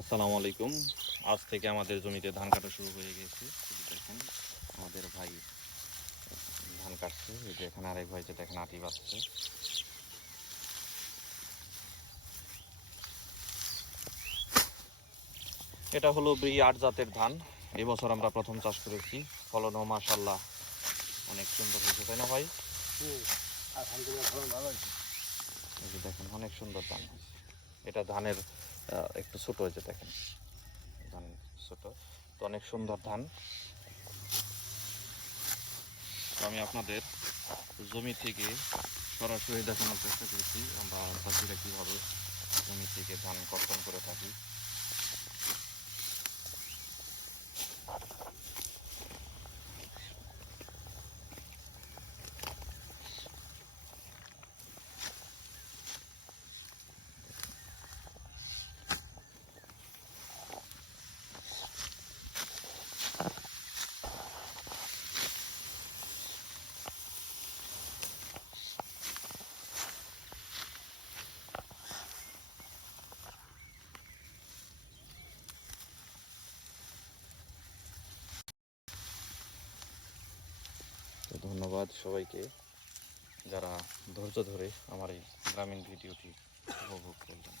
আসসালামু আলাইকুম। আজ থেকে আমাদের জমিতে ধান কাটা শুরু হয়ে গেছে। দেখেন আমাদের ভাই ধান কাটছে। এই যে এখানে আরেক ভাই যে দেখেন আটি বাঁধছে। এটা হলো B8 জাতের ধান। এবছর আমরা প্রথম চাষ করেছি। ফলনও মাশাআল্লাহ অনেক সুন্দর হয়েছে, তাই না ভাই? আলহামদুলিল্লাহ ফলন ভালো হয়েছে। এই যে দেখেন অনেক সুন্দর ধান হয়েছে। এটা ধানের একটু ছোট হয়েছে, দেখেন ধান ছোট, তো অনেক সুন্দর ধান। তো আমি আপনাদের জমি থেকে সরাসরি দেখানোর চেষ্টা করেছি আমরা চাষিরা কীভাবে জমি থেকে ধান কর্তন করে থাকি। তো ধন্যবাদ সবাইকে যারা ধৈর্য ধরে আমার এই গ্রামীণ ভিডিওটি উপভোগ করলেন।